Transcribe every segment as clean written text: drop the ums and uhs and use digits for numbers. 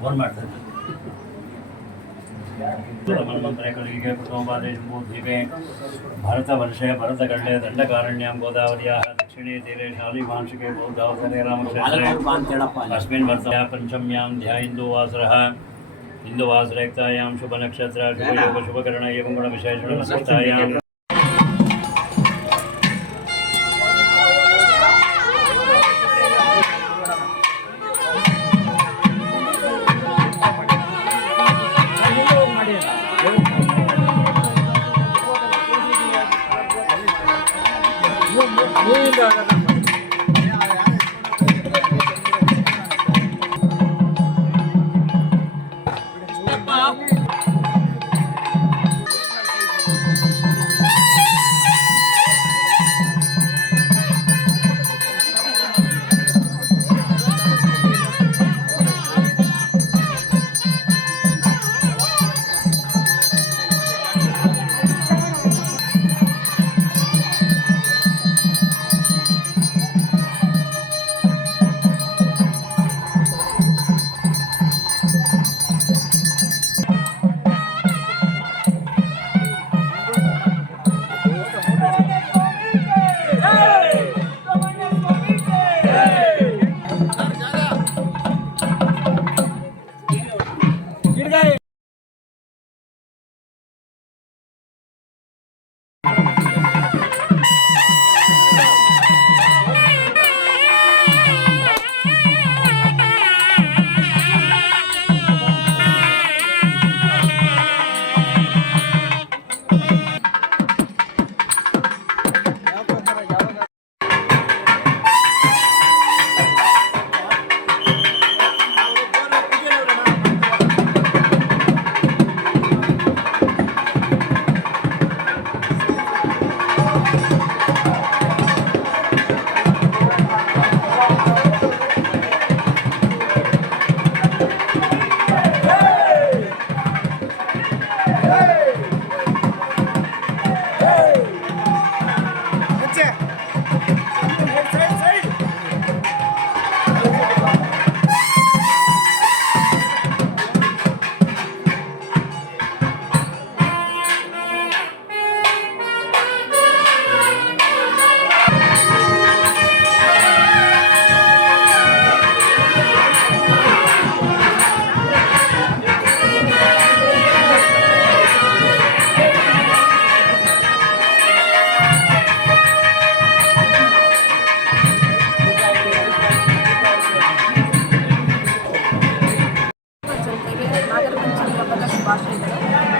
Phone ಮಾಡ್ತಾರೆ ಮನ್ಮಂತ್ರಗಳಿಗೆ ಕುಟುಂಬಾದೇಶಮೂರ್ತಿಗೆ ಭರತवर्षे भरतखण्डे दण्डकारण्यां गोदावर्याः दक्षिणे तीरे शालिवांशिके बौद्धावसरे रामक्षेत्रे अस्मिन् वर्षे पञ्चम्यां ध्यायिन्दुवासरः हिन्दुवासरेक्तायां शुभनक्षत्र शुभयोग शुभकरण एवं गुणविशेषणनक्षत्रायां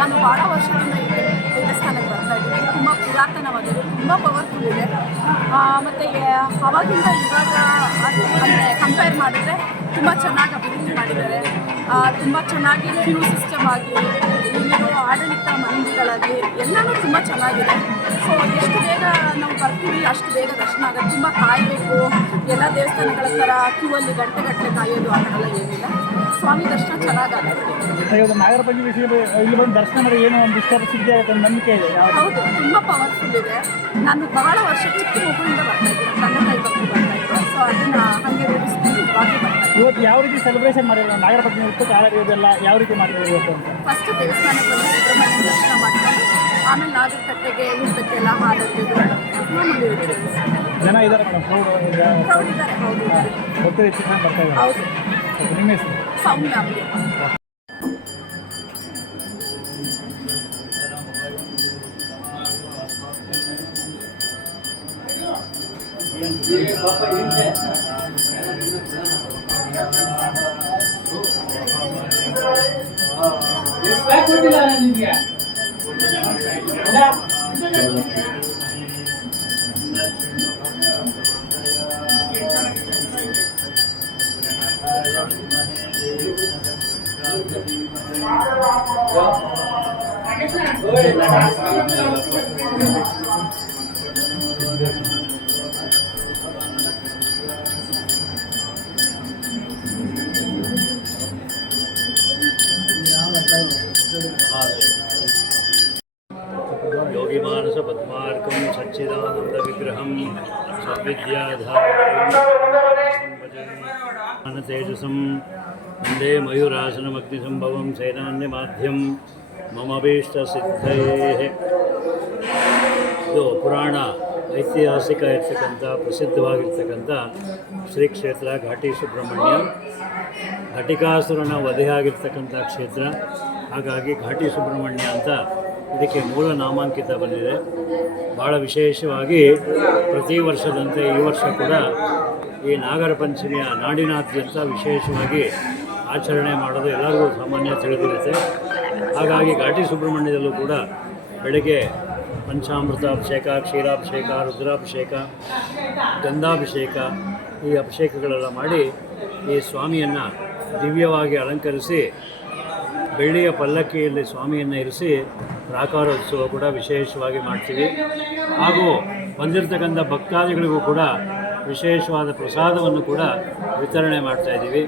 ನಾನು ಭಾಳ ವರ್ಷದಿಂದ ದೇವಸ್ಥಾನಕ್ಕೆ ಬರ್ತಾ ಇದ್ದೀನಿ. ತುಂಬ ಪುರಾತನವಾಗಿದೆ, ತುಂಬ ಪವರ್ಫುಲ್ ಇದೆ. ಮತ್ತು ಅವಾಗಿಂದ ಇವಾಗ ಅಂದರೆ ಕಂಪೇರ್ ಮಾಡಿದರೆ ತುಂಬ ಚೆನ್ನಾಗಿ ಅಭಿವೃದ್ಧಿ ಮಾಡಿದ್ದಾರೆ. ತುಂಬ ಚೆನ್ನಾಗಿ ಕ್ಯೂ ಸಿಸ್ಟಮ್ ಆಗಲಿ, ಇಲ್ಲಿರೋ ಆಡಳಿತ ಮಂದಿಗಳಲ್ಲಿ ಎಲ್ಲನೂ ತುಂಬ ಚೆನ್ನಾಗಿದೆ. ಸೊ ಎಷ್ಟು ಬೇಗ ನಾವು ಬರ್ತೀವಿ ಅಷ್ಟು ಬೇಗ ದರ್ಶನ ಆಗುತ್ತೆ. ತುಂಬ ಕಾಯಬೇಕು, ಎಲ್ಲ ದೇವಸ್ಥಾನಗಳ ಥರ ಕ್ಯೂ ಅಲ್ಲಿ ಗಂಟೆಗಟ್ಟಲೆ ಕಾಯೋದು ಆ ಥರ ಎಲ್ಲ ಏನಿಲ್ಲ. ಸ್ವಾಮಿ ದರ್ಶನ ಚೆನ್ನಾಗಾಗುತ್ತೆ. ಇವಾಗ ನಾಗರ ಪಂಚಮಿ ಇಲ್ಲಿ ಬಂದು ದರ್ಶನ ಮಾಡಿ ಏನೋ ಒಂದು ಇಷ್ಟ ಸಿದ್ಧಿ ಆಗುತ್ತೆ ಅಂತ ನಂಬಿಕೆ ಇದೆ. ಹೌದು, ತುಂಬ ಪವರ್ಫುಲ್ ಇದೆ. ನಾನು ಬಹಳ ವರ್ಷ ಚಿಕ್ಕ ಮಗುವಿಂದ ಬರ್ತಾ ಇದ್ದೀನಿ, ತಂದೆ ತಾಯಿ ಬಗ್ಗೆ ಬರ್ತಾ ಇದ್ರು. ಸೊ ಅದನ್ನು ಹಾಗೆ ನಿಜವಾಗಿ ಬರ್ತಾ ಇದ್ದೀನಿ. ಇವತ್ತು ಯಾವ ರೀತಿ ಸೆಲೆಬ್ರೇಷನ್ ಮಾಡಿದ್ರು ನಾಗರ ಪಂಚಮಿ ಇತ್ತು ಕಾಲರಿಯೋದೆಲ್ಲ ಯಾವ ರೀತಿ ಮಾಡಿದ್ರು ಇವತ್ತು ಅಂತ? ಫಸ್ಟ್ ದೇವಸ್ಥಾನಕ್ಕೆ ಬಂದು ಸುಬ್ರಹ್ಮಣ್ಯನ ದರ್ಶನ ಮಾಡ್ಕೊಂಡು ಆಮೇಲೆ ನಾಗರಕಟ್ಟೆಗೆ ಊಟಕ್ಕೆಲ್ಲ ಹಾರಕ್ಕೆ ಮಾಮೂಲಿ ಜನ ಇದ್ದಾರೆ ಮೇಡಮ್, ಕ್ರೌಡ್ ಇದ್ದಾರೆ. ಹೌದು, ಗೊತ್ತಿದೆ, ಹೆಚ್ಚು ಬರ್ತಾ ಇದ್ದಾರೆ. ಹೌದು. ನಿಮ್ಮ ಹೆಸರು? ಸೌಮ್ಯ ಅವರಿಗೆ. सद्विद्याधारं तेजसं वन्दे मयूरासनमग्निसंभवं सेनान्यमाध्यं मम भीष्टसिद्धेः ಇದು ಪುರಾಣ ಐತಿಹಾಸಿಕ ಇರ್ತಕ್ಕಂಥ ಪ್ರಸಿದ್ಧವಾಗಿರ್ತಕ್ಕಂಥ ಶ್ರೀ ಕ್ಷೇತ್ರ ಘಾಟಿ ಸುಬ್ರಹ್ಮಣ್ಯ. ಘಟಿಕಾಸುರನ ವಧೆಯಾಗಿರ್ತಕ್ಕಂಥ ಕ್ಷೇತ್ರ. ಹಾಗಾಗಿ ಘಾಟಿ ಸುಬ್ರಹ್ಮಣ್ಯ ಅಂತ ಇದಕ್ಕೆ ಮೂಲ ನಾಮಾಂಕಿತ ಬಂದಿದೆ. ಭಾಳ ವಿಶೇಷವಾಗಿ ಪ್ರತಿ ವರ್ಷದಂತೆ ಈ ವರ್ಷ ಕೂಡ ಈ ನಾಗರ ಪಂಚಮಿಯ ನಾಡಿನಾದ್ಯಂತ ವಿಶೇಷವಾಗಿ ಆಚರಣೆ ಮಾಡೋದು ಎಲ್ಲರಿಗೂ ಸಾಮಾನ್ಯ ತಿಳಿದಿರುತ್ತೆ. ಹಾಗಾಗಿ ಘಾಟಿ ಸುಬ್ರಹ್ಮಣ್ಯದಲ್ಲೂ ಕೂಡ ಬೆಳಗ್ಗೆ ಪಂಚಾಮೃತ ಅಭಿಷೇಕ, ಕ್ಷೀರಾಭಿಷೇಕ, ರುದ್ರಾಭಿಷೇಕ, ಗಂಧಾಭಿಷೇಕ ಈ ಅಭಿಷೇಕಗಳೆಲ್ಲ ಮಾಡಿ ಈ ಸ್ವಾಮಿಯನ್ನು ದಿವ್ಯವಾಗಿ ಅಲಂಕರಿಸಿ ಬೆಳ್ಳಿಯ ಪಲ್ಲಕ್ಕಿಯಲ್ಲಿ ಸ್ವಾಮಿಯನ್ನು ಇರಿಸಿ ಪ್ರಾಕಾರೋತ್ಸವ ಕೂಡ ವಿಶೇಷವಾಗಿ ಮಾಡ್ತೀವಿ. ಹಾಗೂ ಬಂದಿರತಕ್ಕಂಥ ಭಕ್ತಾದಿಗಳಿಗೂ ಕೂಡ ವಿಶೇಷವಾದ ಪ್ರಸಾದವನ್ನು ಕೂಡ ವಿತರಣೆ ಮಾಡ್ತಾಯಿದ್ದೀವಿ.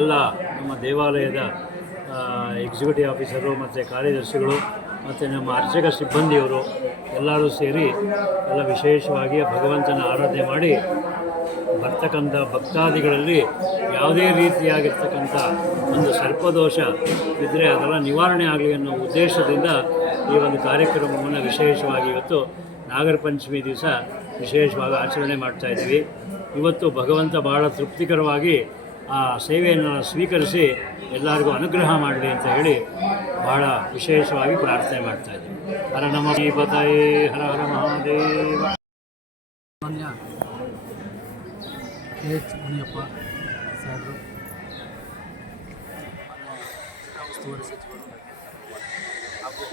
ಎಲ್ಲ ನಮ್ಮ ದೇವಾಲಯದ ಎಕ್ಸಿಕ್ಯೂಟಿವ್ ಆಫೀಸರು ಮತ್ತು ಕಾರ್ಯದರ್ಶಿಗಳು ಮತ್ತು ನಮ್ಮ ಅರ್ಚಕ ಸಿಬ್ಬಂದಿಯವರು ಎಲ್ಲರೂ ಸೇರಿ ಎಲ್ಲ ವಿಶೇಷವಾಗಿ ಭಗವಂತನ ಆರಾಧನೆ ಮಾಡಿ ಬರ್ತಕ್ಕಂಥ ಭಕ್ತಾದಿಗಳಲ್ಲಿ ಯಾವುದೇ ರೀತಿಯಾಗಿರ್ತಕ್ಕಂಥ ಒಂದು ಸರ್ಪದೋಷ ಇದ್ದರೆ ಅದೆಲ್ಲ ನಿವಾರಣೆ ಆಗಲಿ ಅನ್ನೋ ಉದ್ದೇಶದಿಂದ ಈ ಒಂದು ಕಾರ್ಯಕ್ರಮವನ್ನು ವಿಶೇಷವಾಗಿ ಇವತ್ತು ನಾಗರ ಪಂಚಮಿ ದಿವಸ ವಿಶೇಷವಾಗಿ ಆಚರಣೆ ಮಾಡ್ತಾಯಿದ್ದೀವಿ. ಇವತ್ತು ಭಗವಂತ ಭಾಳ ತೃಪ್ತಿಕರವಾಗಿ ಆ ಸೇವೆಯನ್ನು ಸ್ವೀಕರಿಸಿ ಎಲ್ಲರಿಗೂ ಅನುಗ್ರಹ ಮಾಡಲಿ ಅಂತ ಹೇಳಿ ಭಾಳ ವಿಶೇಷವಾಗಿ ಪ್ರಾರ್ಥನೆ ಮಾಡ್ತಾಯಿದ್ದೀವಿ. ಹರ ನಮಃ ಪತಯೇ, ಹರ ಹರ ಮಹಾದೇವ. ಮಾನ್ಯ ಕೆ ಎಚ್ ಮುನಿಯಪ್ಪ ಸಾಹೇಬರು, ಮಾನ್ಯ ಉಸ್ತುವಾರಿ ಸಚಿವರು ಹಾಗೂ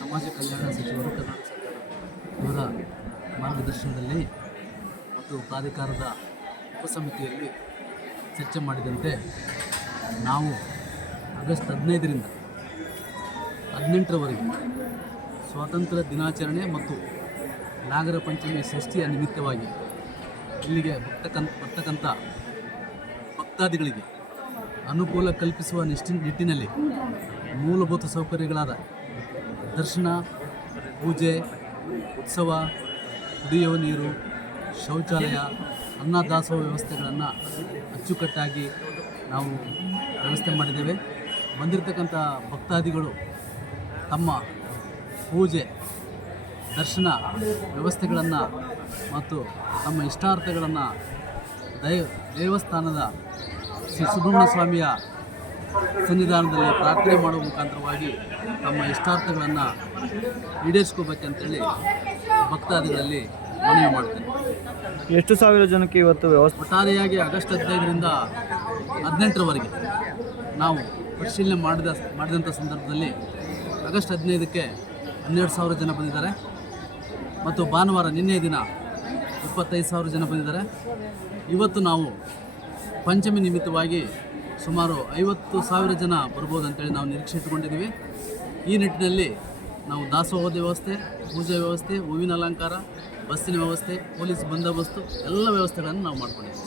ಸಮಾಜ ಕಲ್ಯಾಣ ಸಚಿವರು ಕರ್ನಾಟಕ ಸರ್ಕಾರ ಇವರ ಮಾರ್ಗದರ್ಶನದಲ್ಲಿ ಮತ್ತು ಪ್ರಾಧಿಕಾರದ ಉಪಸಮಿತಿಯಲ್ಲಿ ಚರ್ಚೆ ಮಾಡಿದಂತೆ ನಾವು ಆಗಸ್ಟ್ 15ರಿಂದ 18ರವರೆಗೆ ಸ್ವಾತಂತ್ರ್ಯ ದಿನಾಚರಣೆ ಮತ್ತು ನಾಗರ ಪಂಚಮಿ ಷಷ್ಠಿಯ ನಿಮಿತ್ತವಾಗಿ ಇಲ್ಲಿಗೆ ಬರ್ತಕ್ಕಂಥ ಭಕ್ತಾದಿಗಳಿಗೆ ಅನುಕೂಲ ಕಲ್ಪಿಸುವ ನಿಟ್ಟಿನಲ್ಲಿ ಮೂಲಭೂತ ಸೌಕರ್ಯಗಳಾದ ದರ್ಶನ, ಪೂಜೆ, ಉತ್ಸವ, ಕುಡಿಯುವ ನೀರು, ಶೌಚಾಲಯ, ಅನ್ನದಾಸೋಹ ವ್ಯವಸ್ಥೆಗಳನ್ನು ಅಚ್ಚುಕಟ್ಟಾಗಿ ನಾವು ವ್ಯವಸ್ಥೆ ಮಾಡಿದ್ದೇವೆ. ಬಂದಿರತಕ್ಕಂಥ ಭಕ್ತಾದಿಗಳು ತಮ್ಮ ಪೂಜೆ, ದರ್ಶನ ವ್ಯವಸ್ಥೆಗಳನ್ನು ಮತ್ತು ತಮ್ಮ ಇಷ್ಟಾರ್ಥಗಳನ್ನು ದೇವಸ್ಥಾನದ ಶ್ರೀ ಸುಬ್ರಹ್ಮಣ್ಯ ಸ್ವಾಮಿಯ ಸನ್ನಿಧಾನದಲ್ಲಿ ಪ್ರಾರ್ಥನೆ ಮಾಡುವ ಮುಖಾಂತರವಾಗಿ ತಮ್ಮ ಇಷ್ಟಾರ್ಥಗಳನ್ನು ಈಡೇರಿಸ್ಕೋಬೇಕಂತೇಳಿ ಭಕ್ತಾದಿಗಳಲ್ಲಿ ಮನವಿ ಮಾಡ್ತೇನೆ. ಎಷ್ಟು ಸಾವಿರ ಜನಕ್ಕೆ ಇವತ್ತು ವ್ಯವಸ್ಥೆ? ಒಟ್ಟಾರೆಯಾಗಿ ಆಗಸ್ಟ್ 15ರಿಂದ 18ರವರೆಗೆ ನಾವು ಪರಿಶೀಲನೆ ಮಾಡಿದಂಥ ಸಂದರ್ಭದಲ್ಲಿ ಆಗಸ್ಟ್ 15ಕ್ಕೆ 12,000 ಜನ ಬಂದಿದ್ದಾರೆ ಮತ್ತು ಭಾನುವಾರ ನಿನ್ನೆಯ ದಿನ 25,000 ಜನ ಬಂದಿದ್ದಾರೆ. ಇವತ್ತು ನಾವು ಪಂಚಮಿ ನಿಮಿತ್ತವಾಗಿ ಸುಮಾರು 50,000 ಜನ ಬರ್ಬೋದು ಅಂತೇಳಿ ನಾವು ನಿರೀಕ್ಷೆ ಇಟ್ಟುಕೊಂಡಿದ್ದೀವಿ. ಈ ನಿಟ್ಟಿನಲ್ಲಿ ನಾವು ದಾಸೋಹದ ವ್ಯವಸ್ಥೆ, ಪೂಜೆ ವ್ಯವಸ್ಥೆ, ಹೂವಿನ ಅಲಂಕಾರ, ಬಸ್ಸಿನ ವ್ಯವಸ್ಥೆ, ಪೊಲೀಸ್ ಬಂದೋಬಸ್ತು ಎಲ್ಲ ವ್ಯವಸ್ಥೆಗಳನ್ನು ನಾವು ಮಾಡ್ಕೊಂಡಿದ್ದೀವಿ.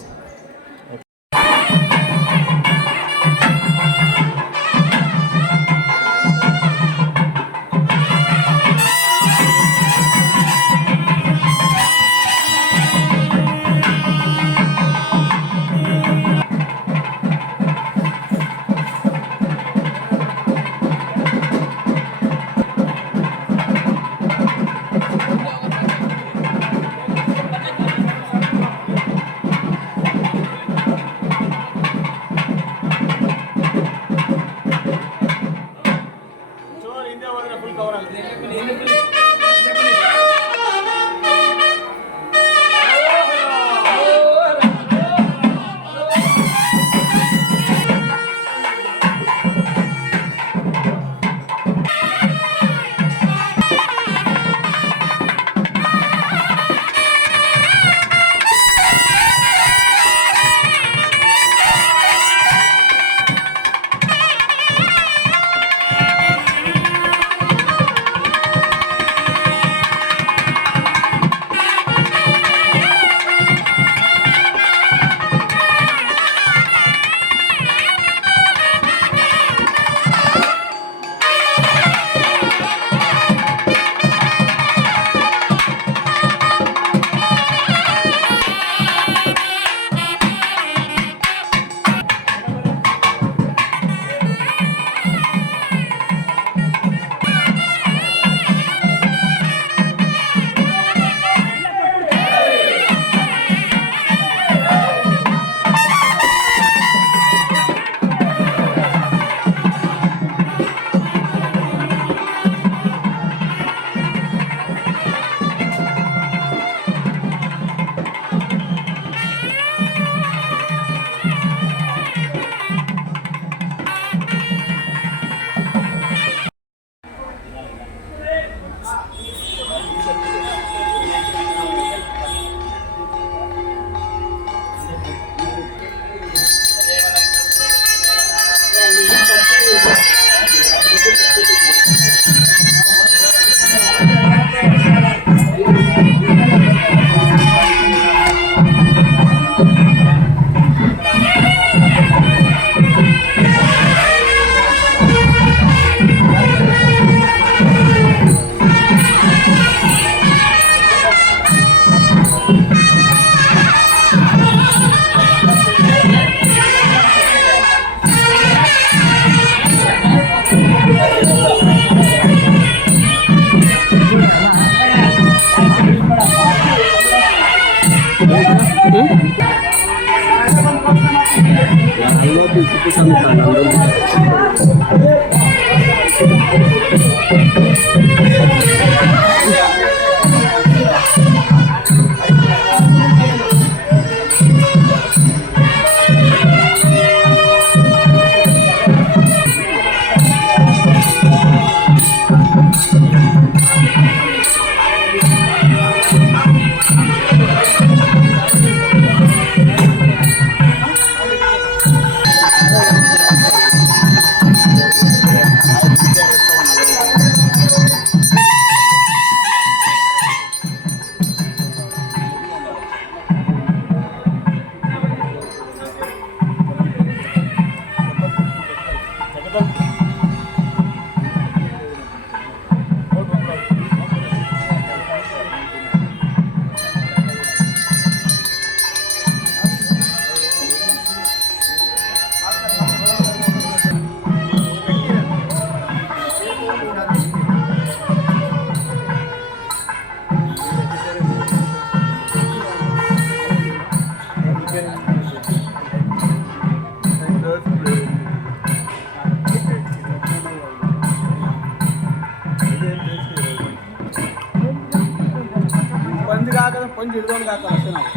ಪಂಜ್ ಹಿಡ್ಕೊಂಡು ಹಾಕೋದು ಅಷ್ಟೇ ನಾವು.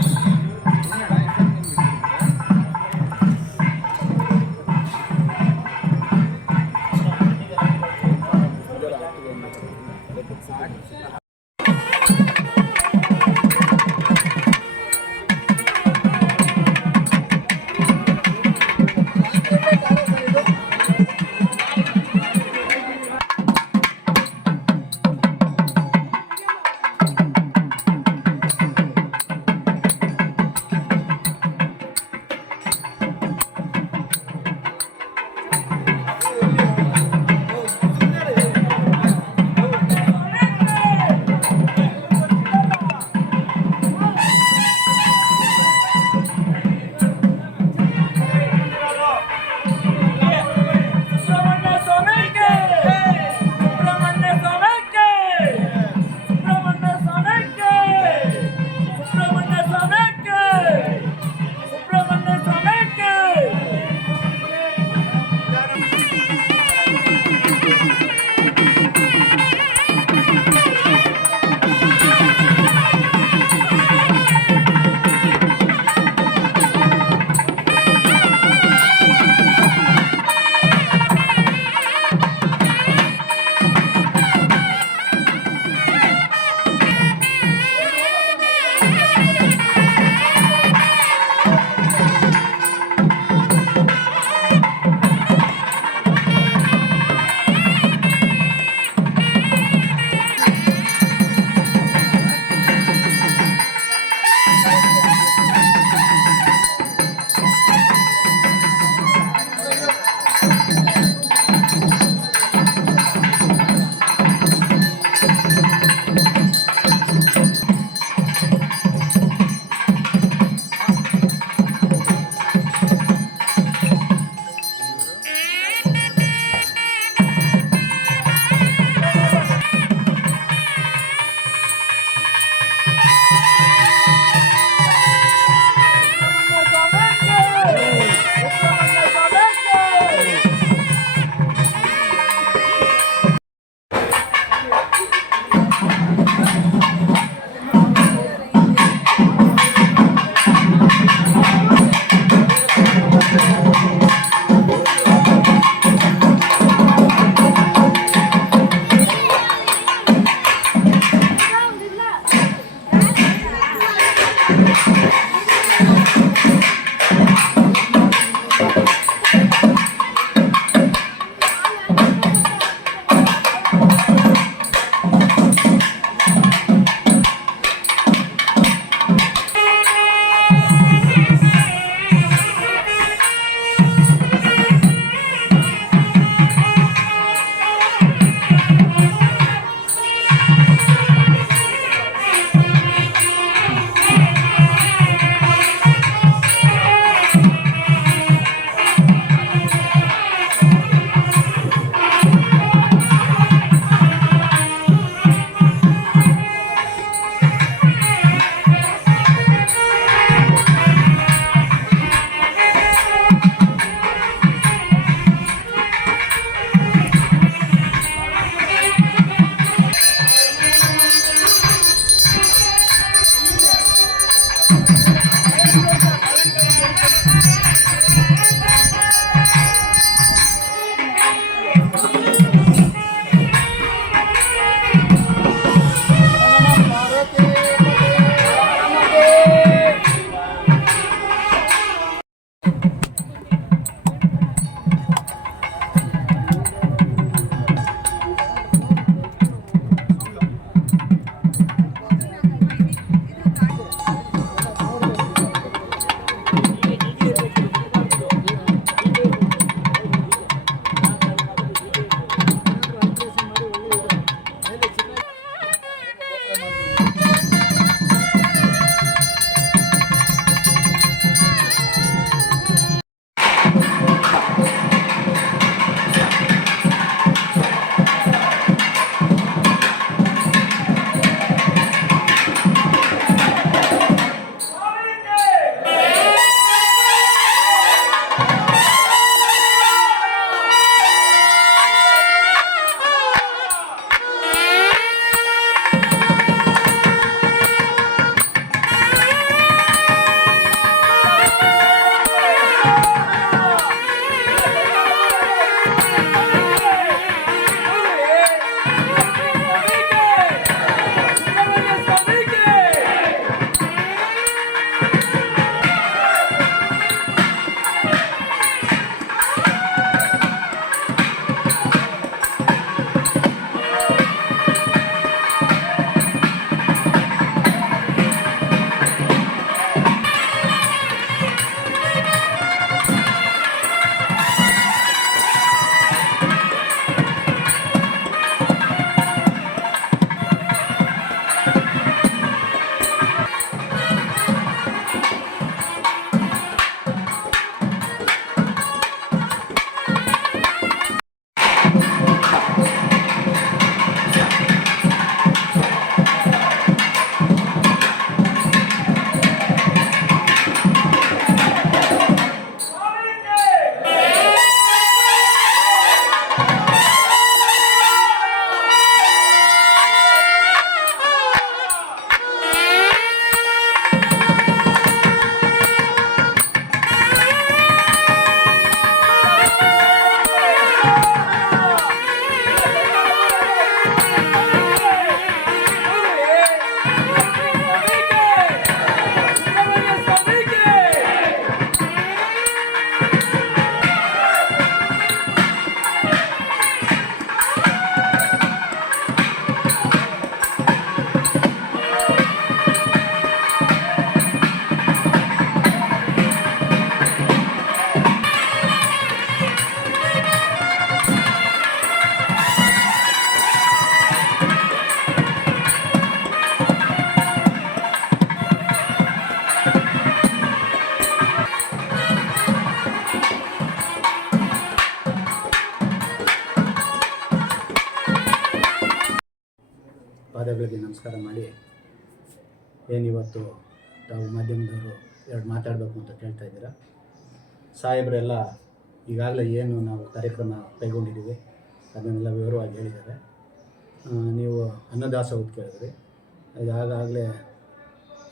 ನಮಸ್ಕಾರ ಮಾಡಿ ಏನಿವತ್ತು ತಾವು ಮಾಧ್ಯಮದವರು ಎರಡು ಮಾತಾಡಬೇಕು ಅಂತ ಕೇಳ್ತಾ ಇದ್ದೀರಾ. ಸಾಹೇಬರೆಲ್ಲ ಈಗಾಗಲೇ ಏನು ನಾವು ಕಾರ್ಯಕ್ರಮ ಕೈಗೊಂಡಿದ್ದೀವಿ ಅದನ್ನೆಲ್ಲ ವಿವರವಾಗಿ ಹೇಳಿದ್ದಾರೆ. ನೀವು ಅನ್ನದಾಸೋಹ ಕೇಳಿದ್ರಿ. ಆಗಾಗಲೇ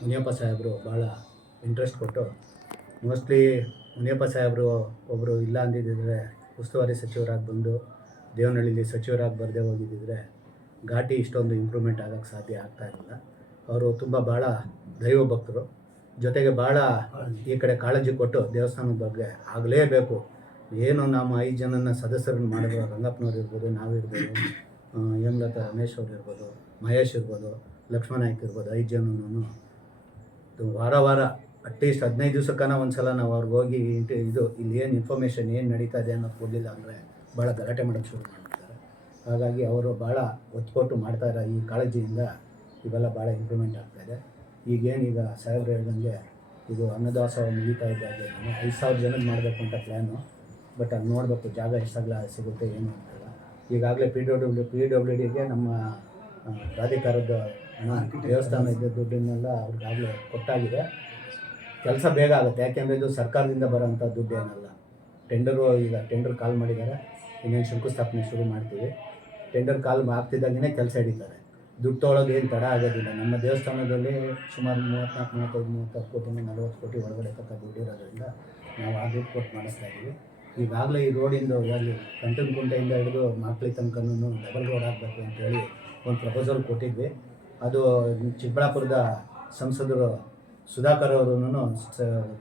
ಮುನಿಯಪ್ಪ ಸಾಹೇಬರು ಭಾಳ ಇಂಟ್ರೆಸ್ಟ್ ಕೊಟ್ಟು, ಮೋಸ್ಟ್ಲಿ ಮುನಿಯಪ್ಪ ಸಾಹೇಬರು ಒಬ್ಬರು ಇಲ್ಲ ಅಂದಿದ್ದರೆ ಉಸ್ತುವಾರಿ ಸಚಿವರಾಗಿ ಬಂದು ದೇವನಹಳ್ಳಿಲಿ ಸಚಿವರಾಗಿ ಬರದೇ ಹೋಗಿದ್ದಿದ್ರೆ ಘಾಟಿ ಇಷ್ಟೊಂದು ಇಂಪ್ರೂವ್ಮೆಂಟ್ ಆಗೋಕ್ಕೆ ಸಾಧ್ಯ ಆಗ್ತಾಯಿರಲಿಲ್ಲ. ಅವರು ತುಂಬ ಭಾಳ ದೈವ ಭಕ್ತರು, ಜೊತೆಗೆ ಭಾಳ ಈ ಕಡೆ ಕಾಳಜಿ ಕೊಟ್ಟು ದೇವಸ್ಥಾನದ ಬಗ್ಗೆ ಆಗಲೇಬೇಕು. ಏನು ನಮ್ಮ 5 ಜನನ ಸದಸ್ಯರನ್ನು ಮಾಡಿದ್ರು, ರಂಗಪ್ಪನವ್ರು ಇರ್ಬೋದು, ನಾವಿರ್ಬೋದು, ಹೇಮಲತಾ ರಮೇಶ್ ಅವ್ರು ಇರ್ಬೋದು, ಮಹೇಶ್ ಇರ್ಬೋದು, ಲಕ್ಷ್ಮಣ ನಾಯ್ಕ ಇರ್ಬೋದು, 5 ಜನನೂ ವಾರ ಅಟ್ಲೀಸ್ಟ್ 15 ದಿವಸಕ್ಕನ ಒಂದು ಸಲ ನಾವು ಅವ್ರಿಗೆ ಹೋಗಿ ಇಲ್ಲಿ ಏನು ಇನ್ಫಾರ್ಮೇಷನ್ ಏನು ನಡೀತಾ ಇದೆ ಅನ್ನೋದು ಕೊಡಲಿಲ್ಲ ಅಂದರೆ ಭಾಳ ಗಲಾಟೆ ಮಾಡೋಕ್ಕೆ ಶುರು ಮಾಡ್ತಾರೆ. ಹಾಗಾಗಿ ಅವರು ಭಾಳ ಒತ್ತು ಕೊಟ್ಟು ಮಾಡ್ತಾಯಿರೋ ಈ ಕಾಳಜಿಯಿಂದ ಇವೆಲ್ಲ ಭಾಳ ಇಂಪ್ರೂವ್ಮೆಂಟ್ ಆಗ್ತಾಯಿದೆ. ಈಗ ಸಾಹೇಬ್ರು ಹೇಳ್ದಂಗೆ ಇದು ಅನ್ನದಾಸೋಹ ಮುಗಿತಾ ಇದ್ದಾಗೆ ನಾನು 5,000 ಜನಕ್ಕೆ ಮಾಡಬೇಕು ಅಂತ ಪ್ಲ್ಯಾನು. ಬಟ್ ಅದು ನೋಡಬೇಕು ಜಾಗ ಎಷ್ಟಾಗಲ ಸಿಗುತ್ತೆ ಏನು ಅಂತಲ್ಲ. ಈಗಾಗಲೇ PWDಗೆ ನಮ್ಮ ಪ್ರಾಧಿಕಾರದ ದೇವಸ್ಥಾನ ಇದ್ದ ದುಡ್ಡನ್ನೆಲ್ಲ ಅವ್ರಿಗಾಗಲೇ ಕೊಟ್ಟಾಗಿದೆ. ಕೆಲಸ ಬೇಗ ಆಗುತ್ತೆ, ಯಾಕೆಂದರೆ ಇದು ಸರ್ಕಾರದಿಂದ ಬರೋಂಥ ದುಡ್ಡು ಏನಲ್ಲ. ಟೆಂಡರ್ ಕಾಲ್ ಮಾಡಿದ್ದಾರೆ, ಇನ್ನೇನು ಶಂಕುಸ್ಥಾಪನೆ ಶುರು ಮಾಡ್ತೀವಿ. ಟೆಂಡರ್ ಕಾಲ್ ಆಗ್ತಿದ್ದಾಗೇ ಕೆಲಸ ಹಿಡಿತಾರೆ. ದುಡ್ಡು ತೊಗೊಳೋದು ಏನು ತಡ ಆಗೋದಿಲ್ಲ. ನಮ್ಮ ದೇವಸ್ಥಾನದಲ್ಲಿ ಸುಮಾರು 34, 35, 30 ಕೋಟಿ, 40 ಕೋಟಿ ಒಳಗಡೆ ತಕ್ಕ ದುಡ್ಡು ಇರೋದ್ರಿಂದ ನಾವು ಆ ದುಡ್ಡು ಕೊಟ್ಟು ಮಾಡಿಸ್ತಾ ಇದ್ದೀವಿ. ಈಗಾಗಲೇ ಈ ರೋಡಿಂದು ಅಲ್ಲಿ ಕಂಟನಕುಂಟೆಯಿಂದ ಹಿಡಿದು ಮಾಕ್ಳಿ ತನಕನೂ ಡಬಲ್ ರೋಡ್ ಆಗಬೇಕು ಅಂತೇಳಿ ಒಂದು ಪ್ರಪೋಸಲ್ ಕೊಟ್ಟಿದ್ವಿ. ಅದು ಚಿಕ್ಕಬಳ್ಳಾಪುರದ ಸಂಸದರು ಸುಧಾಕರ್ ಅವರು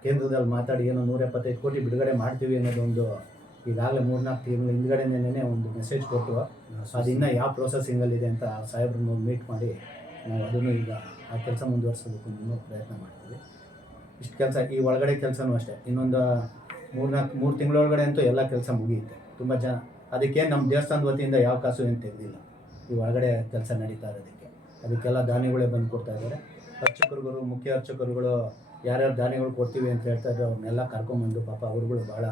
ಕೇಂದ್ರದಲ್ಲಿ ಮಾತಾಡಿ ಏನೋ 175 ಕೋಟಿ ಬಿಡುಗಡೆ ಮಾಡ್ತೀವಿ ಅನ್ನೋದೊಂದು ಈಗಾಗಲೇ 3-4 ತಿಂಗಳ ಹಿಂದ್ಗಡೆನೇ ಒಂದು ಮೆಸೇಜ್ ಕೊಟ್ಟು ಅದು ಇನ್ನೂ ಯಾವ ಪ್ರೊಸೆಸಿಂಗಲ್ಲಿದೆ ಅಂತ ಸಾಹೇಬ್ರನ್ನ ಮೀಟ್ ಮಾಡಿ ನಾವು ಅದನ್ನು ಈಗ ಆ ಕೆಲಸ ಮುಂದುವರ್ಸೋದಕ್ಕೂ ಇನ್ನೂ ಪ್ರಯತ್ನ ಮಾಡ್ತೀವಿ. ಇಷ್ಟು ಕೆಲಸ ಈ ಒಳಗಡೆ ಕೆಲಸನೂ ಅಷ್ಟೇ, ಇನ್ನೊಂದು 3 ತಿಂಗಳೊಳಗಡೆ ಅಂತೂ ಎಲ್ಲ ಕೆಲಸ ಮುಗಿಯುತ್ತೆ. ತುಂಬ ಅದಕ್ಕೆ ನಮ್ಮ ದೇವಸ್ಥಾನದ ವತಿಯಿಂದ ಯಾವ ಕಾಸು ಏನು ತೆಗೆದಿಲ್ಲ. ಈ ಒಳಗಡೆ ಕೆಲಸ ನಡೀತಾ ಇರೋದಕ್ಕೆ ಅದಕ್ಕೆಲ್ಲ ದಾನಿಗಳೇ ಬಂದು ಕೊಡ್ತಾ ಇದ್ದಾರೆ. ಅರ್ಚಕರುಗಳು, ಮುಖ್ಯ ಅರ್ಚಕರುಗಳು ಯಾರ್ಯಾರು ದಾನಿಗಳು ಕೊಡ್ತೀವಿ ಅಂತ ಹೇಳ್ತಾ ಇದ್ದಾರೆ ಅವ್ರನ್ನೆಲ್ಲ ಕರ್ಕೊಂಬಂದು ಪಾಪ ಅವ್ರುಗಳು ಭಾಳ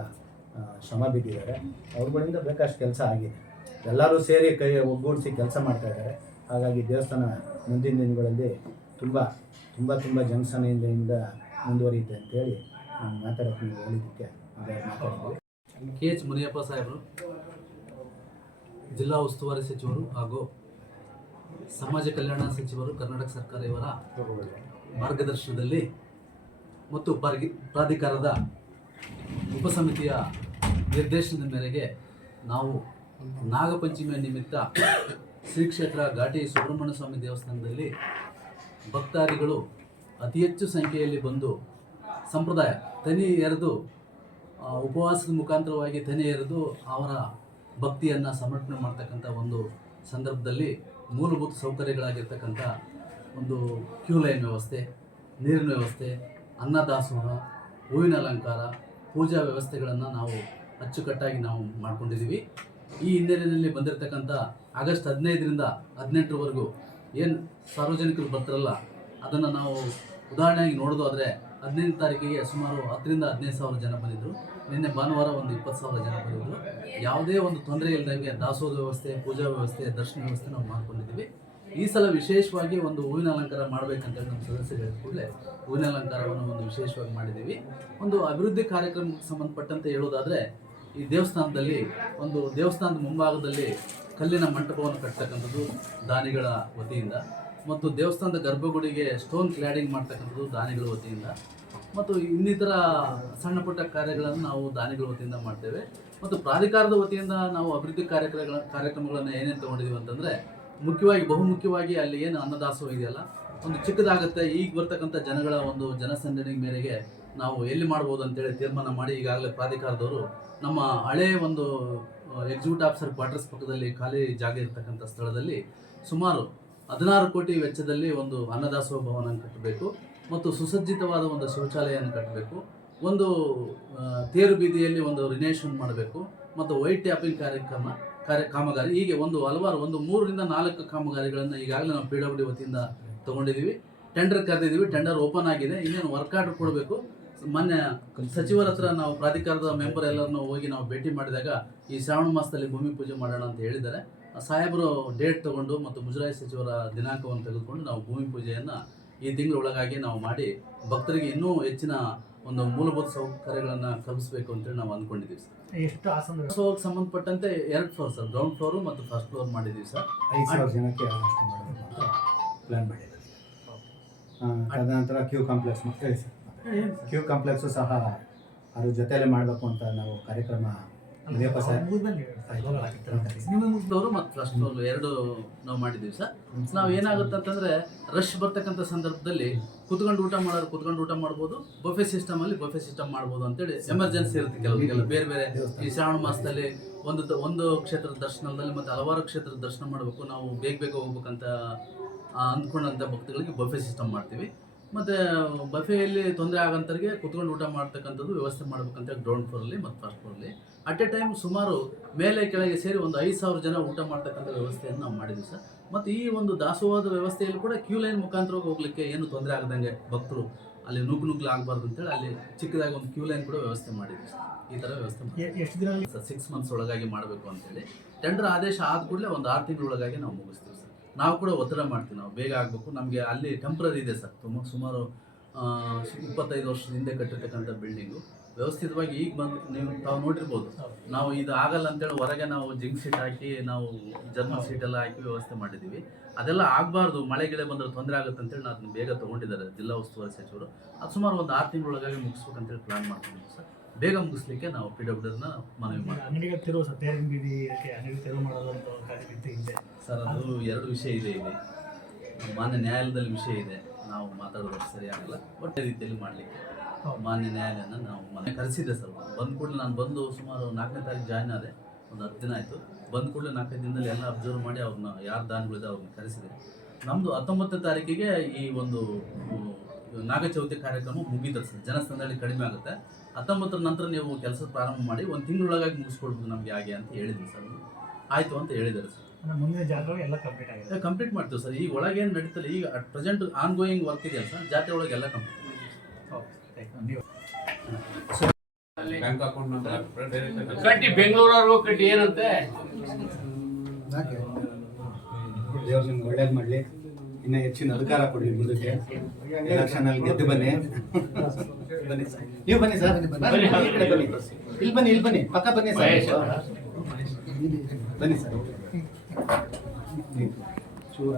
ಶ್ರಮ ಬಿದ್ದಿದ್ದಾರೆ. ಅವ್ರುಗಳಿಂದ ಬೇಕಷ್ಟು ಕೆಲಸ ಆಗಿದೆ. ಎಲ್ಲರೂ ಸೇರಿ ಕೈ ಒಗ್ಗೂಡಿಸಿ ಕೆಲಸ ಮಾಡ್ತಾಯಿದ್ದಾರೆ. ಹಾಗಾಗಿ ದೇವಸ್ಥಾನ ಮುಂದಿನ ದಿನಗಳಲ್ಲಿ ತುಂಬ ಜನಸಂಖ್ಯೆಯಿಂದ ಮುಂದುವರಿಯುತ್ತೆ ಅಂತೇಳಿ ನಾನು ಮಾತಾಡೋಕ್ಕೆ ನೀವು ಹೇಳಿದ್ದಕ್ಕೆ ಮಾತಾಡ್ತೀವಿ. KH ಮುನಿಯಪ್ಪ ಸಾಹೇಬರು ಜಿಲ್ಲಾ ಉಸ್ತುವಾರಿ ಸಚಿವರು ಹಾಗೂ ಸಮಾಜ ಕಲ್ಯಾಣ ಸಚಿವರು ಕರ್ನಾಟಕ ಸರ್ಕಾರ ಇವರ ಮಾರ್ಗದರ್ಶನದಲ್ಲಿ ಮತ್ತು ಪ್ರಾಧಿಕಾರದ ಉಪಸಮಿತಿಯ ನಿರ್ದೇಶನದ ಮೇರೆಗೆ ನಾವು ನಾಗಪಂಚಮಿಯ ನಿಮಿತ್ತ ಶ್ರೀ ಕ್ಷೇತ್ರ ಘಾಟಿ ಸುಬ್ರಹ್ಮಣ್ಯ ಸ್ವಾಮಿ ದೇವಸ್ಥಾನದಲ್ಲಿ ಭಕ್ತಾದಿಗಳು ಅತಿ ಹೆಚ್ಚು ಸಂಖ್ಯೆಯಲ್ಲಿ ಬಂದು ಸಂಪ್ರದಾಯ ತನಿ ಎರೆದು ಉಪವಾಸದ ಮುಖಾಂತರವಾಗಿ ತನಿ ಎರೆದು ಅವರ ಭಕ್ತಿಯನ್ನು ಸಮರ್ಪಣೆ ಮಾಡ್ತಕ್ಕಂಥ ಒಂದು ಸಂದರ್ಭದಲ್ಲಿ ಮೂಲಭೂತ ಸೌಕರ್ಯಗಳಾಗಿರ್ತಕ್ಕಂಥ ಒಂದು ಕ್ಯೂ ಲೈನ್ ವ್ಯವಸ್ಥೆ, ನೀರಿನ ವ್ಯವಸ್ಥೆ, ಅನ್ನದಾಸೋಹ, ಹೂವಿನ ಅಲಂಕಾರ, ಪೂಜಾ ವ್ಯವಸ್ಥೆಗಳನ್ನು ನಾವು ಅಚ್ಚುಕಟ್ಟಾಗಿ ನಾವು ಮಾಡ್ಕೊಂಡಿದ್ದೀವಿ. ಈ ಹಿನ್ನೆಲೆಯಲ್ಲಿ ಬಂದಿರತಕ್ಕಂಥ ಆಗಸ್ಟ್ 15ರಿಂದ 18ರವರೆಗೂ ಏನು ಸಾರ್ವಜನಿಕರು ಬರ್ತಾರಲ್ಲ ಅದನ್ನು ನಾವು ಉದಾಹರಣೆಯಾಗಿ ನೋಡೋದಾದರೆ 15ನೇ ತಾರೀಕಿಗೆ ಸುಮಾರು 10ರಿಂದ 15 ಸಾವಿರ ಜನ ಬಂದಿದ್ದರು. ನಿನ್ನೆ ಭಾನುವಾರ ಒಂದು 20,000 ಜನ ಬಂದಿದ್ದರು. ಯಾವುದೇ ಒಂದು ತೊಂದರೆ ಇಲ್ಲದಂಗೆ ದಾಸೋಹ ವ್ಯವಸ್ಥೆ, ಪೂಜಾ ವ್ಯವಸ್ಥೆ, ದರ್ಶನ ವ್ಯವಸ್ಥೆ ನಾವು ಮಾಡ್ಕೊಂಡಿದ್ದೀವಿ. ಈ ಸಲ ವಿಶೇಷವಾಗಿ ಒಂದು ಹೂವಿನ ಅಲಂಕಾರ ಮಾಡಬೇಕಂತೇಳಿ ನಮ್ಮ ಸದಸ್ಯರು ಹೇಳಿದ ಕೂಡಲೇ ಹೂವಿನ ಅಲಂಕಾರವನ್ನು ಒಂದು ವಿಶೇಷವಾಗಿ ಮಾಡಿದ್ದೀವಿ. ಒಂದು ಅಭಿವೃದ್ಧಿ ಕಾರ್ಯಕ್ರಮಕ್ಕೆ ಸಂಬಂಧಪಟ್ಟಂತೆ ಹೇಳೋದಾದರೆ ಈ ದೇವಸ್ಥಾನದಲ್ಲಿ ಒಂದು ದೇವಸ್ಥಾನದ ಮುಂಭಾಗದಲ್ಲಿ ಕಲ್ಲಿನ ಮಂಟಪವನ್ನು ಕಟ್ಟತಕ್ಕಂಥದ್ದು ದಾನಿಗಳ ವತಿಯಿಂದ, ಮತ್ತು ದೇವಸ್ಥಾನದ ಗರ್ಭಗುಡಿಗೆ ಸ್ಟೋನ್ ಕ್ಲಾಡಿಂಗ್ ಮಾಡ್ತಕ್ಕಂಥದ್ದು ದಾನಿಗಳ ವತಿಯಿಂದ, ಮತ್ತು ಇನ್ನಿತರ ಸಣ್ಣ ಪುಟ್ಟ ಕಾರ್ಯಗಳನ್ನು ನಾವು ದಾನಿಗಳ ವತಿಯಿಂದ ಮಾಡ್ತೇವೆ. ಮತ್ತು ಪ್ರಾಧಿಕಾರದ ವತಿಯಿಂದ ನಾವು ಅಭಿವೃದ್ಧಿ ಕಾರ್ಯಕ್ರಮಗಳನ್ನು ಏನೇನು ತೊಗೊಂಡಿದ್ದೀವಿ ಅಂತಂದರೆ ಬಹುಮುಖ್ಯವಾಗಿ ಅಲ್ಲಿ ಏನು ಅನ್ನದಾಸೋಹ ಇದೆಯಲ್ಲ ಒಂದು ಚಿಕ್ಕದಾಗುತ್ತೆ. ಈಗ ಬರ್ತಕ್ಕಂಥ ಜನಗಳ ಒಂದು ಜನಸಂದಣಿ ಮೇರೆಗೆ ನಾವು ಎಲ್ಲಿ ಮಾಡ್ಬೋದು ಅಂತೇಳಿ ತೀರ್ಮಾನ ಮಾಡಿ ಈಗಾಗಲೇ ಪ್ರಾಧಿಕಾರದವರು ನಮ್ಮ ಹಳೆಯ ಒಂದು ಎಕ್ಸಿಕ್ಯೂಟಿವ್ ಆಫೀಸರ್ ಕ್ವಾರ್ಟರ್ಸ್ ಪಕ್ಕದಲ್ಲಿ ಖಾಲಿ ಜಾಗ ಇರತಕ್ಕಂಥ ಸ್ಥಳದಲ್ಲಿ ಸುಮಾರು 16 ಕೋಟಿ ವೆಚ್ಚದಲ್ಲಿ ಒಂದು ಅನ್ನದಾಸೋಹ ಭವನ ಕಟ್ಟಬೇಕು, ಮತ್ತು ಸುಸಜ್ಜಿತವಾದ ಒಂದು ಶೌಚಾಲಯವನ್ನು ಕಟ್ಟಬೇಕು, ಒಂದು ತೇರು ಬೀದಿಯಲ್ಲಿ ಒಂದು ರಿನೇಷನ್ ಮಾಡಬೇಕು, ಮತ್ತು ವೈಟ್ ಟ್ಯಾಪಿಂಗ್ ಕಾಮಗಾರಿ, ಹೀಗೆ ಹಲವಾರು 3 ರಿಂದ 4 ಕಾಮಗಾರಿಗಳನ್ನು ಈಗಾಗಲೇ ನಾವು PWD ವತಿಯಿಂದ ತೊಗೊಂಡಿದ್ದೀವಿ. ಟೆಂಡರ್ ಕರೆದಿದ್ದೀವಿ, ಟೆಂಡರ್ ಓಪನ್ ಆಗಿದೆ. ಇನ್ನೇನು ವರ್ಕ್ ಆರ್ಡರ್ ಕೊಡಬೇಕು. ಮೊನ್ನೆ ಸಚಿವರ ಹತ್ರ ನಾವು ಪ್ರಾಧಿಕಾರದ ಮೆಂಬರ್ ಎಲ್ಲರನ್ನೂ ಹೋಗಿ ನಾವು ಭೇಟಿ ಮಾಡಿದಾಗ ಈ ಶ್ರಾವಣ ಮಾಸದಲ್ಲಿ ಭೂಮಿ ಪೂಜೆ ಮಾಡೋಣ ಅಂತ ಹೇಳಿದ್ದಾರೆ. ಸಾಹೇಬರು ಡೇಟ್ ತಗೊಂಡು ಮತ್ತು ಮುಜರಾಯಿ ಸಚಿವರ ದಿನಾಂಕವನ್ನು ತೆಗೆದುಕೊಂಡು ನಾವು ಭೂಮಿ ಪೂಜೆಯನ್ನು ಈ ತಿಂಗಳ ಒಳಗಾಗಿ ನಾವು ಮಾಡಿ ಭಕ್ತರಿಗೆ ಇನ್ನೂ ಹೆಚ್ಚಿನ ಒಂದು ಮೂಲಭೂತ ಸೌಕರ್ಯಗಳನ್ನು ಕಲ್ಪಿಸಬೇಕು ಅಂತೇಳಿ ನಾವು ಅಂದ್ಕೊಂಡಿದ್ದೀವಿ ಸರ್. ಎಷ್ಟು ಆಸನ ಉತ್ಸವಕ್ಕೆ ಸಂಬಂಧಪಟ್ಟಂತೆ 2 ಫ್ಲೋರ್ ಸರ್, ಗ್ರೌಂಡ್ ಫ್ಲೋರು ಮತ್ತು ಫಸ್ಟ್ ಫ್ಲೋರ್ ಮಾಡಿದ್ದೀವಿ ಸರ್. 5,000 ಜನಕ್ಕೆ ಅಷ್ಟು ಮಾಡಬೇಕು ಅಂತ ಪ್ಲ್ಯಾನ್ ಮಾಡಿದ್ದಾರೆ. ತದನಂತರ ಕ್ಯೂ ಕಾಂಪ್ಲೆಕ್ಸ್ ಹೇಳಿ ಸರ್. ಕ್ಯೂ ಕಾಂಪ್ಲೆಕ್ಸು ಸಹ ಅದ್ರ ಜೊತೆಯಲ್ಲೇ ಮಾಡಬೇಕು ಅಂತ ನಾವು ಕಾರ್ಯಕ್ರಮ ಫ್ಲೋರು ಮತ್ತು ಫಸ್ಟ್ ಫ್ಲೋರ್ 2 ನಾವು ಮಾಡಿದ್ದೀವಿ ಸರ್. ನಾವು ಏನಾಗುತ್ತೆ ಅಂತಂದರೆ ರಶ್ ಬರ್ತಕ್ಕಂಥ ಸಂದರ್ಭದಲ್ಲಿ ಕುತ್ಕೊಂಡು ಊಟ ಮಾಡ್ಬೋದು, ಬಫೆ ಸಿಸ್ಟಮಲ್ಲಿ ಬಫೆ ಸಿಸ್ಟಮ್ ಮಾಡ್ಬೋದು ಅಂತೇಳಿ ಎಮರ್ಜೆನ್ಸಿ ಇರುತ್ತೆ ಕೆಲವರಿಗೆಲ್ಲ. ಬೇರೆ ಬೇರೆ ಈ ಶ್ರಾವಣ ಮಾಸದಲ್ಲಿ ಒಂದು ಕ್ಷೇತ್ರದ ದರ್ಶನದಲ್ಲಿ ಮತ್ತು ಹಲವಾರು ಕ್ಷೇತ್ರದ ದರ್ಶನ ಮಾಡಬೇಕು, ನಾವು ಬೇಗ ಹೋಗ್ಬೇಕಂತ ಅಂದ್ಕೊಂಡಂಥ ಭಕ್ತಗಳಿಗೆ ಬಫೆ ಸಿಸ್ಟಮ್ ಮಾಡ್ತೀವಿ. ಮತ್ತು ಬಫೆಯಲ್ಲಿ ತೊಂದರೆ ಆಗಂತರಿಗೆ ಕುತ್ಕೊಂಡು ಊಟ ಮಾಡ್ತಕ್ಕಂಥದ್ದು ವ್ಯವಸ್ಥೆ ಮಾಡ್ಬೇಕಂತ ಗ್ರೌಂಡ್ ಫ್ಲೋರಲ್ಲಿ ಮತ್ತು ಫಸ್ಟ್ ಫ್ಲೋರಲ್ಲಿ ಅಟ್ ಎ ಟೈಮ್ ಸುಮಾರು ಮೇಲೆ ಕೆಳಗೆ ಸೇರಿ ಒಂದು 5,000 ಜನ ಊಟ ಮಾಡ್ತಕ್ಕಂಥ ವ್ಯವಸ್ಥೆಯನ್ನು ನಾವು ಮಾಡಿದ್ವಿ ಸರ್. ಮತ್ತು ಈ ಒಂದು ದಾಸೋಹದ ವ್ಯವಸ್ಥೆಯಲ್ಲಿ ಕೂಡ ಕ್ಯೂ ಲೈನ್ ಮುಖಾಂತರ ಹೋಗ್ಲಿಕ್ಕೆ ಏನು ತೊಂದರೆ ಆಗದಂಗೆ ಭಕ್ತರು ಅಲ್ಲಿ ನುಗ್ಗಲು ಆಗಬಾರ್ದು ಅಂತೇಳಿ ಅಲ್ಲಿ ಚಿಕ್ಕದಾಗಿ ಒಂದು ಕ್ಯೂ ಲೈನ್ ಕೂಡ ವ್ಯವಸ್ಥೆ ಮಾಡಿದ್ವಿ ಸರ್. ಈ ಥರ ವ್ಯವಸ್ಥೆ ಮಾಡಿ ಎಷ್ಟು ದಿನ ಸರ್ 6 ಮಂತ್ಸ್ ಒಳಗಾಗಿ ಮಾಡಬೇಕು ಅಂತೇಳಿ ಟೆಂಡರ್ ಆದೇಶ ಆದ ಕೂಡಲೇ ಒಂದು 6 ತಿಂಗಳೊಳಗಾಗಿ ನಾವು ಮುಗಿಸ್ತೀವಿ ಸರ್. ನಾವು ಕೂಡ ಒತ್ತಡ ಮಾಡ್ತೀವಿ, ನಾವು ಬೇಗ ಆಗಬೇಕು. ನಮಗೆ ಅಲ್ಲಿ ಟೆಂಪ್ರರಿ ಇದೆ ಸರ್, ಸುಮಾರು 25 ವರ್ಷದ ಹಿಂದೆ ಕಟ್ಟಿರ್ತಕ್ಕಂಥ ಬಿಲ್ಡಿಂಗು ವ್ಯವಸ್ಥಿತವಾಗಿ ಈಗ ಬಂದು ತಾವು ನೋಡಿರ್ಬೋದು. ನಾವು ಇದು ಆಗಲ್ಲ ಅಂತೇಳಿ ಹೊರಗೆ ನಾವು ಜಿಂಕ್ ಸೀಟ್ ಹಾಕಿ ನಾವು ಜರ್ಮನ್ ಸೀಟ್ ಎಲ್ಲ ಹಾಕಿ ವ್ಯವಸ್ಥೆ ಮಾಡಿದ್ದೀವಿ. ಅದೆಲ್ಲ ಆಗಬಾರ್ದು, ಮಳೆ ಗಿಳೆ ಬಂದರೆ ತೊಂದರೆ ಆಗುತ್ತೆ ಅಂತೇಳಿ ನಾವು ಅದನ್ನ ಬೇಗ ತೊಗೊಂಡಿದ್ದಾರೆ ಜಿಲ್ಲಾ ಉಸ್ತುವಾರಿ ಸಚಿವರು. ಅದು ಸುಮಾರು ಒಂದು 6 ತಿಂಗಳೊಳಗಾಗಿ ಮುಗಿಸ್ಬೇಕಂತೇಳಿ ಪ್ಲಾನ್ ಮಾಡ್ಕೊಂಡಿದ್ದೀವಿ ಸರ್. ಬೇಗ ಮುಗಿಸ್ಲಿಕ್ಕೆ ನಾವು PWDನ ಮನವಿ ಮಾಡ್ತೀವಿ. ಅಂಗಡಿಗೆ ತೆರವು ಸರ್, ತೇರಿನ ಬೀದಿ ಅಂಗಡಿ ತೆರವು ಮಾಡೋದು ಅಂತ ಕಾರ್ಯಕ್ರಮ ಇದೆ ಸರ್. ಅದು 2 ವಿಷಯ ಇದೆ. ಮಾನ್ಯ ನ್ಯಾಯಾಲಯದಲ್ಲಿ ವಿಷಯ ಇದೆ, ನಾವು ಮಾತಾಡೋದು ಸರಿಯಾಗಲ್ಲ. ಒಟ್ಟೆ ರೀತಿಯಲ್ಲಿ ಮಾಡಲಿಕ್ಕೆ ಮಾನ್ಯ ನ್ಯಾಯಾಲಯನ ನಾವು ಮನೆ ಕರೆಸಿದ್ದೆ ಸರ್. ಬಂದ ಕೂಡಲೇ ನಾನು ಬಂದು ಸುಮಾರು 4ನೇ ತಾರೀಕು ಜಾಯ್ನ್ ಆದೆ, ಒಂದು 10 ದಿನ ಆಯಿತು. ಬಂದ ಕೂಡಲೇ 4 ದಿನದಲ್ಲಿ ಎಲ್ಲ ಅಬ್ಸರ್ವ್ ಮಾಡಿ ಅವ್ರನ್ನ ಯಾರು ದಾನಿಗಳಿದೆ ಅವ್ರನ್ನ ಕರೆಸಿದೆ. ನಮ್ಮದು 19ನೇ ತಾರೀಕಿಗೆ ಈ ಒಂದು ನಾಗಚೌತಿ ಕಾರ್ಯಕ್ರಮ ಮುಗಿತದೆ ಸರ್. ಜನಸಂದಣಿ ಕಡಿಮೆ ಆಗುತ್ತೆ. 19ರ ನಂತರ ನೀವು ಕೆಲಸ ಪ್ರಾರಂಭ ಮಾಡಿ 1 ತಿಂಗಳೊಳಗಾಗಿ ಮುಗಿಸ್ಕೊಡ್ಬೋದು ನಮಗೆ ಹಾಗೆ ಅಂತ ಹೇಳಿದ್ವಿ ಸರ್. ಆಯಿತು ಅಂತ ಹೇಳಿದ್ದಾರೆ ಸರ್. ಮುಂದಿನ ಜಾತ್ರೆ ಎಲ್ಲ ಕಂಪ್ಲೀಟ್ ಆಗಿದೆ, ಕಂಪ್ಲೀಟ್ ಮಾಡ್ತೀವಿ ಸರ್. ಈಗ ಒಳಗೇನು ನಡೀತಲ್ಲ, ಈಗ at present on going work ಇದೆಯಲ್ಲ ಸರ್, ಜಾತ್ರೆ ಒಳಗೆ ಎಲ್ಲ ಕಂಪ್ಲೀಟ್. ಬ್ಯಾಂಕ್ ಅಕೌಂಟ್ ನಂಬರ್ ಕಟ್ಟಿ ಬೆಂಗಳೂರವ್ರಿಗೂ ಕಟ್ಟಿ ಏನಂತೆ. ದೇವ್ರು ನಿಮ್ಗೆ ಒಳ್ಳೇದು ಮಾಡಲಿ, ಇನ್ನೂ ಹೆಚ್ಚಿನ ಅಧಿಕಾರ ಕೊಡಲಿ. ಮುಂದಕ್ಕೆ ಎಲೆಕ್ಷನಲ್ಲಿ ಗೆದ್ದು ಬನ್ನಿ. ಬನ್ನಿ ಸರ್, ನೀವು ಬನ್ನಿ ಸರ್, ಇಲ್ಲಿ ಬನ್ನಿ ಪಕ್ಕ ಬನ್ನಿ ಸರ್, ಬನ್ನಿ ಸರ್. ಚೂರ